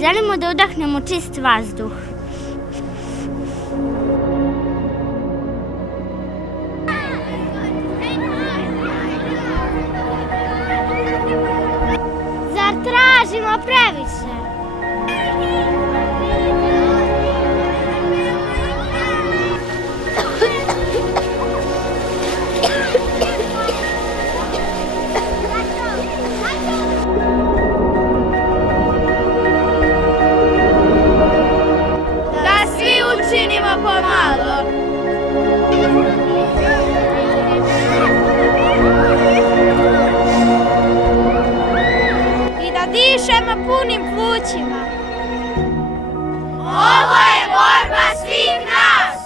Želimo da udahnemo čist vazduh. Zar tražimo previše? Da svi učinimo pomalo. I da dišemo punim plućima. Ovo je borba svih nas!